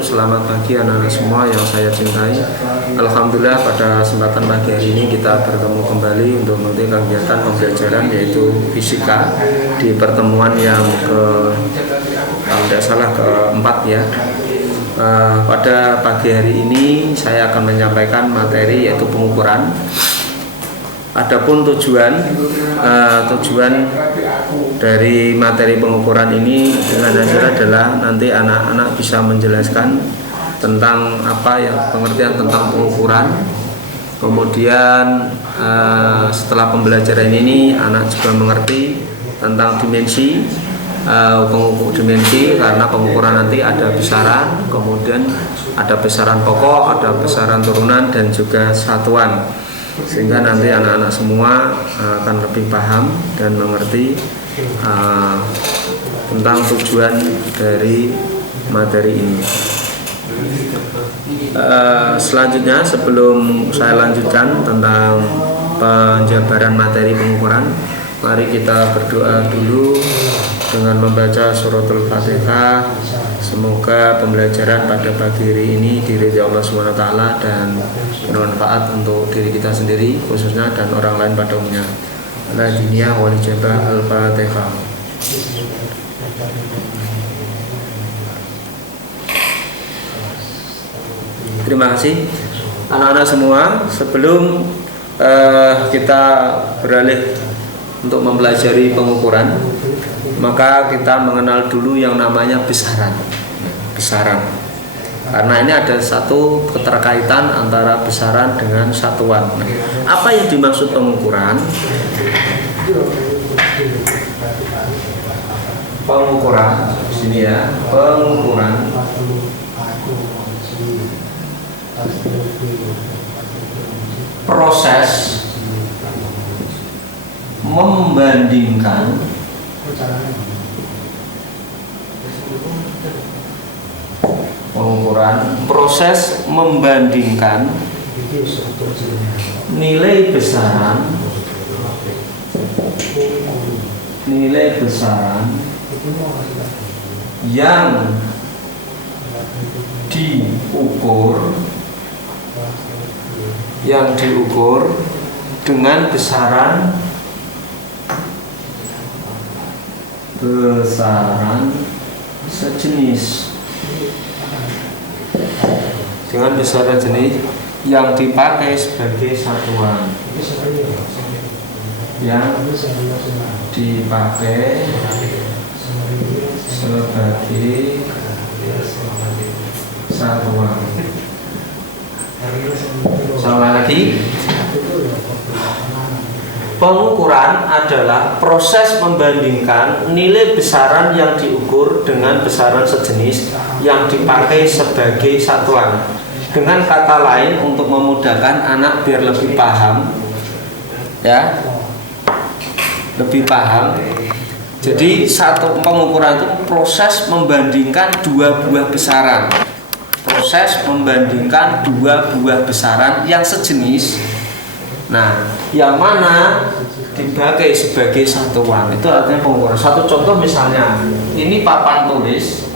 wabarakatuh. Selamat pagi anak-anak semua yang saya cintai. Alhamdulillah pada kesempatan pagi hari ini kita bertemu kembali untuk mengikuti kegiatan pembelajaran yaitu fisika di pertemuan yang kalau tidak salah keempat ya. Pada pagi hari ini saya akan menyampaikan materi yaitu pengukuran. Adapun tujuan dari materi pengukuran ini dengan dasar adalah nanti anak-anak bisa menjelaskan tentang apa ya pengertian tentang pengukuran. Kemudian setelah pembelajaran ini anak juga mengerti tentang dimensi dimensi karena pengukuran nanti ada besaran, kemudian ada besaran pokok, ada besaran turunan dan juga satuan. Sehingga nanti anak-anak semua akan lebih paham dan mengerti tentang tujuan dari materi ini. Selanjutnya sebelum saya lanjutkan tentang penjabaran materi pengukuran, mari kita berdoa dulu dengan membaca suratul Fatihah. Semoga pembelajaran pada pagi hari ini diridhai Allah SWT dan bermanfaat untuk diri kita sendiri khususnya dan orang lain pada umumnya. La diniyah wal ijabah al-Fatihah. Terima kasih anak-anak semua. Sebelum kita beralih untuk mempelajari pengukuran, maka kita mengenal dulu yang namanya besaran. Karena ini ada satu keterkaitan antara besaran dengan satuan. Nah, apa yang dimaksud pengukuran? Pengukuran di sini ya, pengukuran proses membandingkan proses membandingkan nilai besaran yang diukur dengan besaran sejenis dengan besaran jenis yang dipakai sebagai satuan, Sama lagi, pengukuran adalah proses membandingkan nilai besaran yang diukur dengan besaran sejenis yang dipakai sebagai satuan. Dengan kata lain, untuk memudahkan anak biar lebih paham, ya, lebih paham. Jadi satu pengukuran itu proses membandingkan dua buah besaran. Proses membandingkan dua buah besaran yang sejenis. Nah, yang mana dipakai sebagai satuan itu artinya pengukuran. Satu contoh misalnya, ini papan tulis.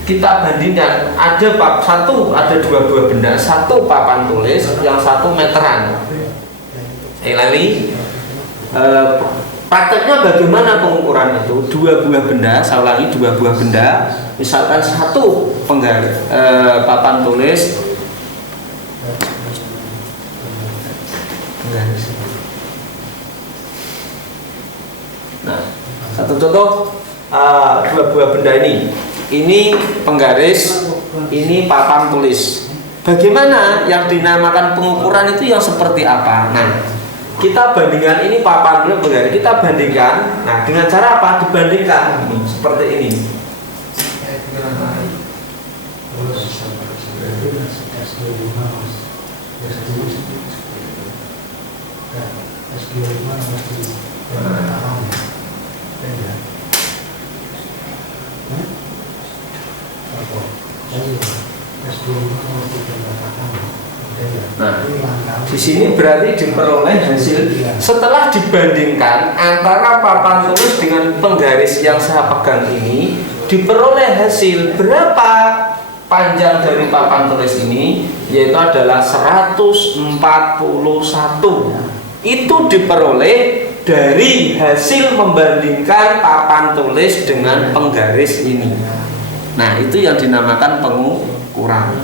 Kita bandingkan, ada dua buah benda, satu papan tulis, yang satu meteran. Prakteknya bagaimana pengukuran itu? Dua buah benda, saya ulangi, dua buah benda. Misalkan satu papan tulis. Nah, satu contoh dua buah benda ini penggaris, ini papan tulis. Bagaimana yang dinamakan pengukuran itu yang seperti apa? Nah, kita bandingkan ini papan tulis penggaris, kita bandingkan. Nah, dengan cara apa? Dibandingkan seperti ini. Nah, di sini berarti diperoleh hasil setelah dibandingkan antara papan tulis dengan penggaris yang saya pegang ini, diperoleh hasil berapa panjang dari papan tulis ini yaitu adalah 141. Itu diperoleh dari hasil membandingkan papan tulis dengan penggaris ini. Nah, itu yang dinamakan pengukuran.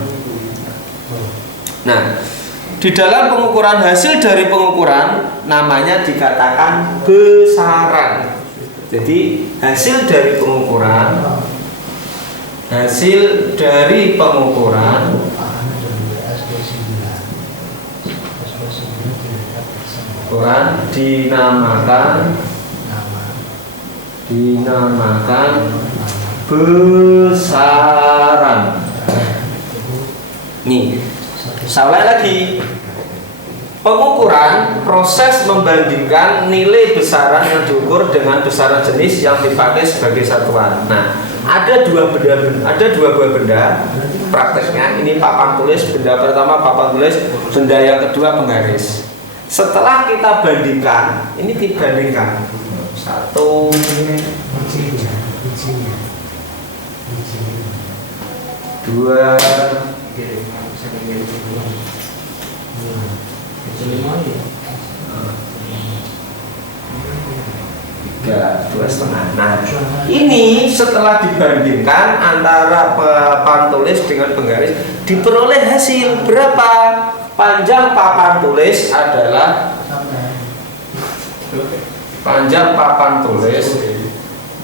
Nah, di dalam pengukuran, hasil dari pengukuran namanya dikatakan besaran. Jadi hasil dari pengukuran dinamakan besaran. Nih, saya ulangi lagi. Pengukuran proses membandingkan nilai besaran yang diukur dengan besaran jenis yang dipakai sebagai satuan. Nah, ada dua buah benda prakteknya. Ini papan tulis, benda pertama papan tulis, benda yang kedua penggaris. Setelah kita bandingkan, ini dibandingkan satu, dua, tiga, 2,5. Nah, ini setelah dibandingkan antara papan tulis dengan penggaris, diperoleh hasil berapa? Panjang papan tulis adalah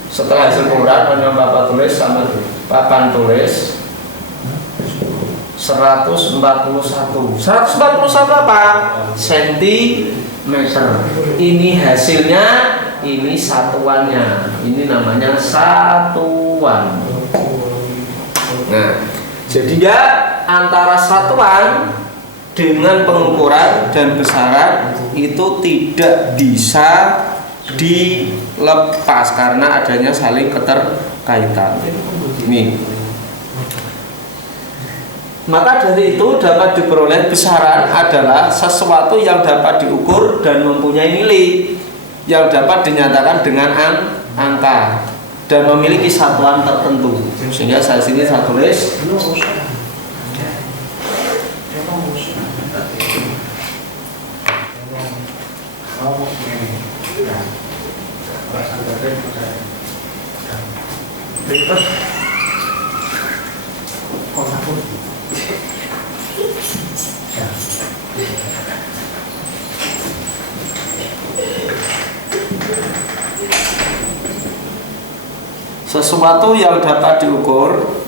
setelah hasil pengukuran panjang papan tulis sama papan tulis 141 apa? Sentimeter. Ini hasilnya, ini satuannya. Ini namanya satuan. Nah, jadi ya antara satuan dengan pengukuran dan besaran itu tidak bisa dilepas karena adanya saling keterkaitan. Nih. Maka dari itu dapat diperoleh besaran adalah sesuatu yang dapat diukur dan mempunyai nilai yang dapat dinyatakan dengan angka dan memiliki satuan tertentu. Sehingga saat ini saya tulis sesuatu yang dapat diukur,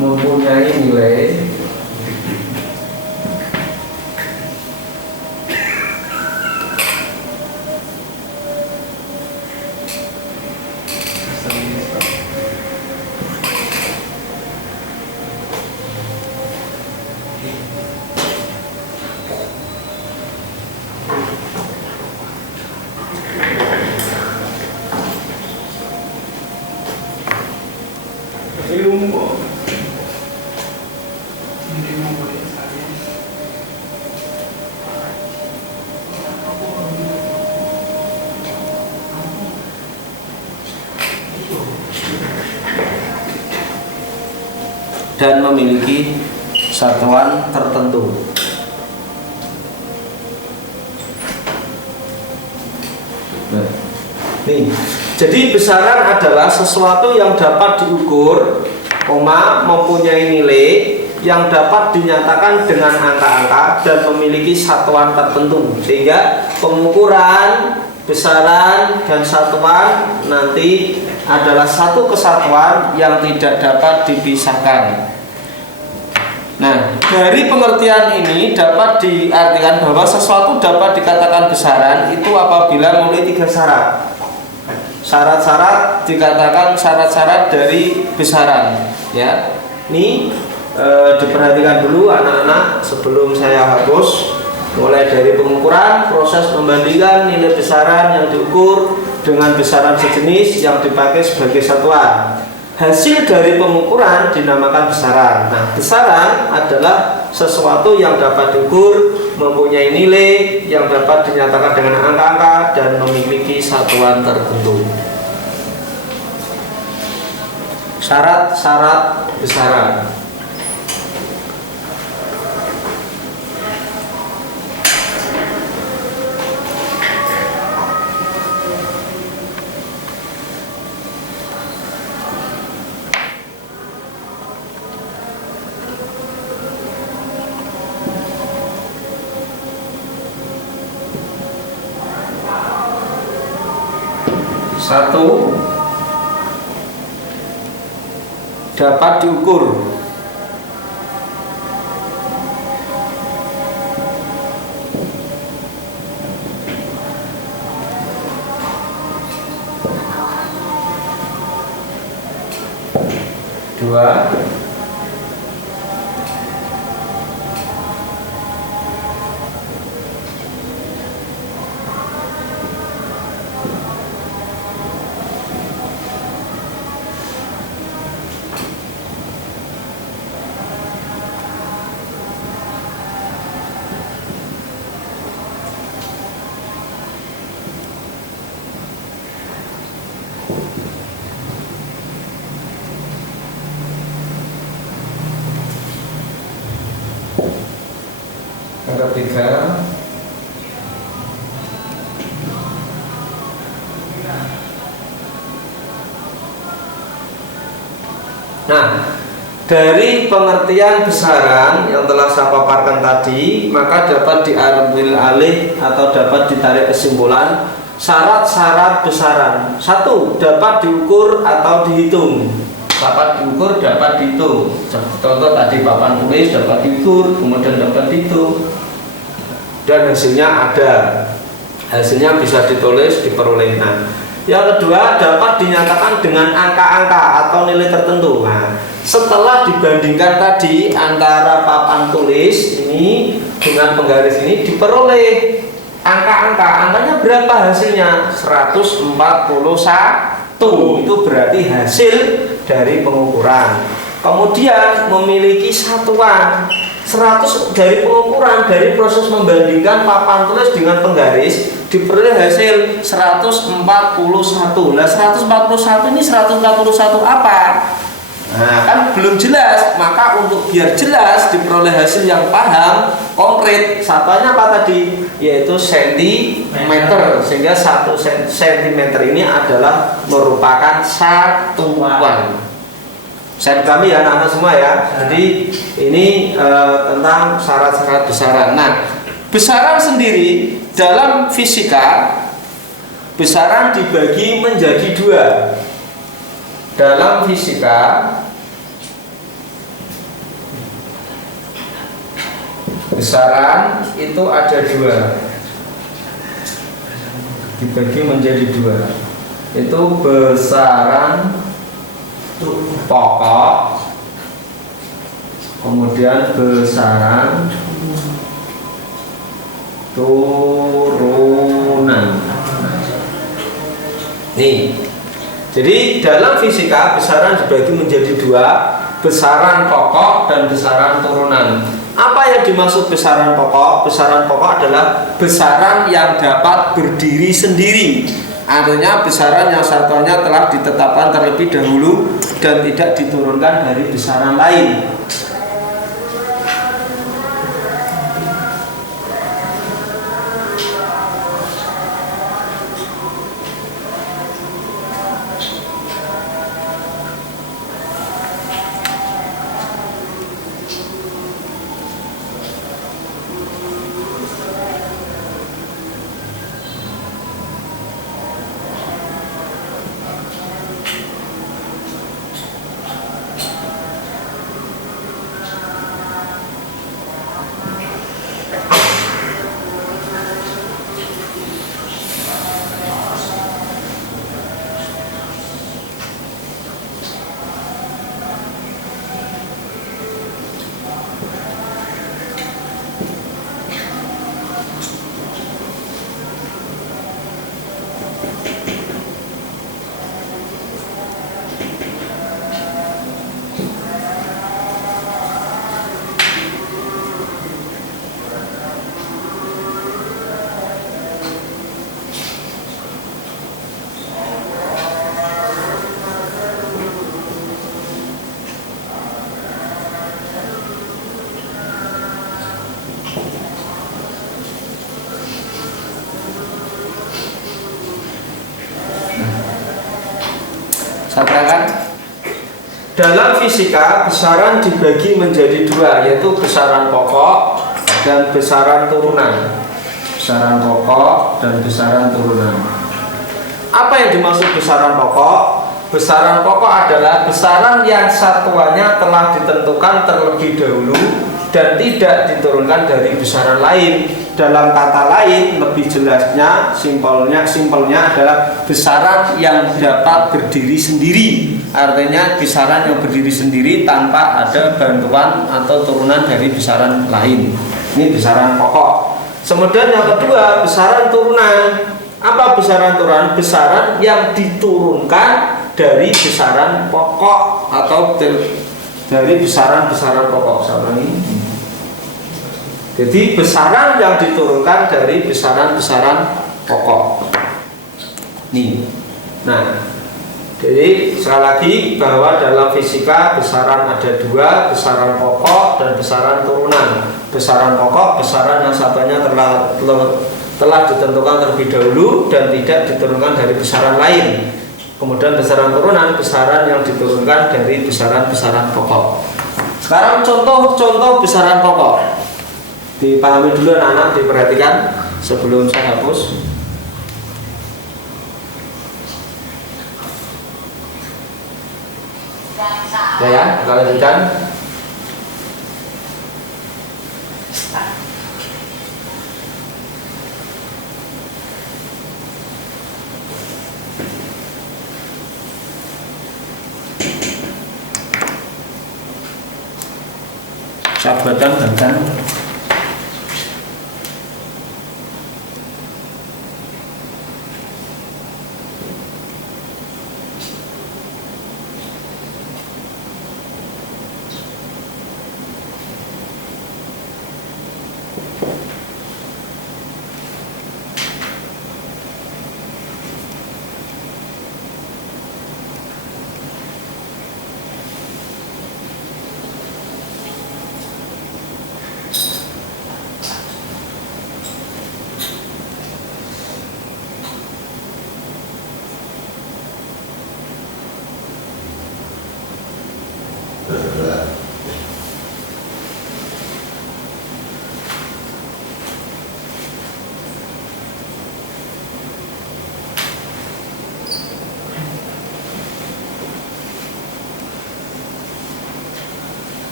mempunyai nilai dan memiliki satuan tertentu. Nah, nih, jadi besaran adalah sesuatu yang dapat diukur, mempunyai nilai yang dapat dinyatakan dengan angka-angka dan memiliki satuan tertentu. Sehingga pengukuran, besaran, dan satuan nanti adalah satu kesatuan yang tidak dapat dipisahkan. Nah, dari pengertian ini dapat diartikan bahwa sesuatu dapat dikatakan besaran itu apabila memenuhi 3 syarat. Syarat-syarat dikatakan syarat-syarat dari besaran. Ya, ini diperhatikan dulu anak-anak sebelum saya hapus. Mulai dari pengukuran, proses membandingkan nilai besaran yang diukur dengan besaran sejenis yang dipakai sebagai satuan. Hasil dari pengukuran dinamakan besaran. Nah, besaran adalah sesuatu yang dapat diukur, mempunyai nilai yang dapat dinyatakan dengan angka-angka satuan tertentu. Syarat-syarat besaran. Satu, dapat diukur. Dua, yang ketiga, nah, dari pengertian besaran yang telah saya paparkan tadi, maka dapat diambil alih atau dapat ditarik kesimpulan syarat-syarat besaran. Satu, dapat diukur atau dihitung. Dapat diukur, dapat dihitung. Contoh tadi papan tulis dapat diukur, kemudian dapat dihitung, dan hasilnya ada. Hasilnya bisa ditulis, diperoleh. Nah, yang kedua, dapat dinyatakan dengan angka-angka atau nilai tertentu. Nah, setelah dibandingkan tadi antara papan tulis ini dengan penggaris ini, diperoleh angka-angka. Angkanya berapa hasilnya? 141. Itu berarti hasil dari pengukuran. Kemudian memiliki satuan 100 dari pengukuran, dari proses membandingkan papan tulis dengan penggaris, diperoleh hasil 141. Nah, 141 ini 141 apa? Nah, kan belum jelas. Maka untuk biar jelas diperoleh hasil yang paham, konkret, satuannya apa tadi? Yaitu sentimeter. Sehingga 1 sentimeter ini adalah merupakan satuan. Saya kami ya anak-anak semua ya. Jadi ini tentang syarat-syarat besaran. Nah, besaran sendiri dalam fisika, besaran dibagi menjadi dua. Dalam fisika, besaran itu ada dua, dibagi menjadi dua. Itu besaran pokok, kemudian besaran turunan. Nih, jadi dalam fisika besaran dibagi menjadi dua, besaran pokok dan besaran turunan. Apa yang dimaksud besaran pokok? Besaran pokok adalah besaran yang dapat berdiri sendiri. Artinya besaran yang satuannya telah ditetapkan terlebih dahulu dan tidak diturunkan dari besaran lain. Saya terangkan. Dalam fisika, besaran dibagi menjadi dua, yaitu besaran pokok dan besaran turunan. Besaran pokok dan besaran turunan. Apa yang dimaksud besaran pokok? Besaran pokok adalah besaran yang satuannya telah ditentukan terlebih dahulu dan tidak diturunkan dari besaran lain. Dalam kata lain, lebih jelasnya, simpelnya adalah besaran yang dapat berdiri sendiri. Artinya besaran yang berdiri sendiri tanpa ada bantuan atau turunan dari besaran lain. Ini besaran pokok. Kemudian yang kedua, besaran turunan. Apa besaran turunan? Besaran yang diturunkan dari besaran pokok atau dari besaran-besaran pokok. Sama ini. Jadi besaran yang diturunkan dari besaran-besaran pokok. Nih. Nah, jadi sekali lagi bahwa dalam fisika besaran ada dua, besaran pokok dan besaran turunan. Besaran pokok, besaran yang satunya telah ditentukan terlebih dahulu dan tidak diturunkan dari besaran lain. Kemudian besaran turunan, besaran yang diturunkan dari besaran-besaran pokok. Sekarang contoh-contoh besaran pokok. Dipahami dulu anak-anak, diperhatikan sebelum saya hapus. Ya, kita lanjutkan. Sahabatan bantan.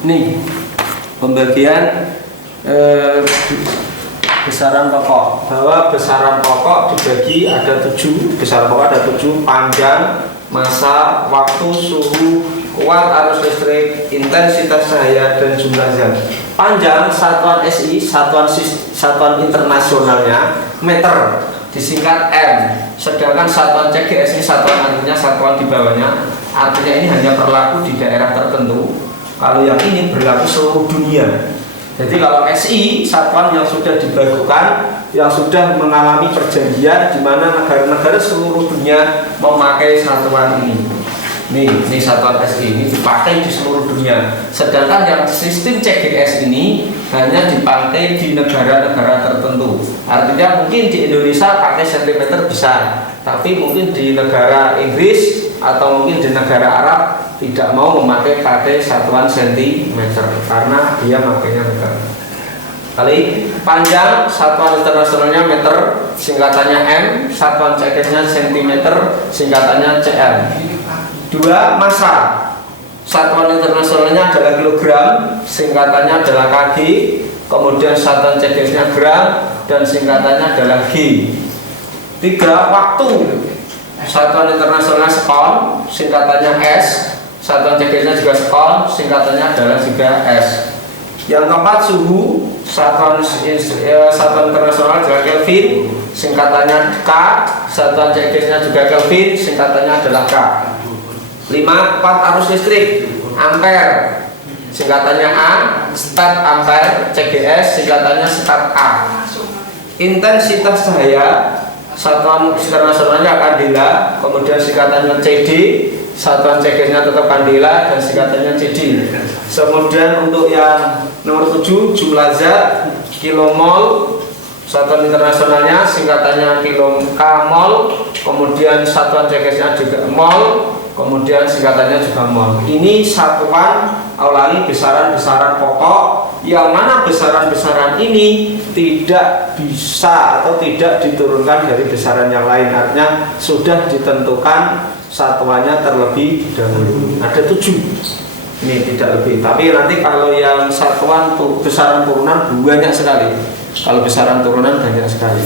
Nih pembagian besaran pokok, bahwa besaran pokok dibagi ada 7. Besaran pokok ada 7: panjang, massa, waktu, suhu, kuat arus listrik, intensitas cahaya, dan jumlah jam. Panjang satuan SI, satuan internasionalnya meter, disingkat M. Sedangkan satuan CGS ini satuan artinya satuan di bawahnya. Artinya ini hanya berlaku di daerah tertentu. Kalau yang ini berlaku seluruh dunia. Jadi kalau SI, satuan yang sudah dibakukan, yang sudah mengalami perjanjian di mana negara-negara seluruh dunia memakai satuan ini. Ini satuan SI ini dipakai di seluruh dunia. Sedangkan yang sistem CGS ini hanya dipakai di negara-negara tertentu. Artinya mungkin di Indonesia pakai sentimeter bisa, tapi mungkin di negara Inggris atau mungkin di negara Arab tidak mau memakai satuan sentimeter karena dia makainya meter. Kali panjang satuan internasionalnya meter, singkatannya M. Satuan CGS-nya sentimeter, singkatannya cm. 2. Massa, satuan internasionalnya adalah kilogram, singkatannya adalah kg. Kemudian satuan CGS-nya gram dan singkatannya adalah g. 3. Waktu, satuan internasionalnya sekon, singkatannya s. Satuan CGS-nya juga sekon, singkatannya adalah juga s. Yang keempat, suhu, satuan internasional adalah Kelvin, singkatannya K. Satuan CGS-nya juga Kelvin, singkatannya adalah K. 5. Arus listrik, ampere, singkatannya A. Stat ampere, CGS, singkatannya stat A. Intensitas cahaya, satuan internasionalnya kandela, kemudian singkatannya CD. Satuan CGS-nya tetap kandela dan singkatannya CD. Kemudian untuk yang nomor 7, jumlah zat, kilomol, satuan internasionalnya singkatannya kilomol, kemudian satuan CGS-nya juga mol, kemudian singkatannya juga mol. Ini satuan, ulangi, besaran-besaran pokok yang mana besaran-besaran ini tidak bisa atau tidak diturunkan dari besaran yang lain. Artinya sudah ditentukan satuannya terlebih dahulu. Ada 7. Ini tidak lebih. Tapi nanti kalau yang satuan besaran turunan banyak sekali. Kalau besaran turunan banyak sekali.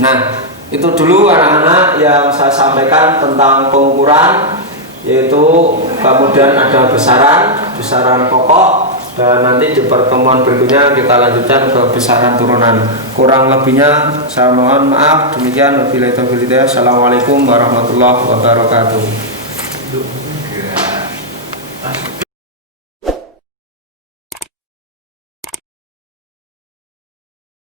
Nah, itu dulu anak-anak yang saya sampaikan tentang pengukuran, yaitu kemudian ada besaran pokok, dan nanti di pertemuan berikutnya kita lanjutkan ke besaran turunan. Kurang lebihnya saya mohon maaf. Demikian wabillahi taufiq hidayah. Assalamualaikum warahmatullahi wabarakatuh.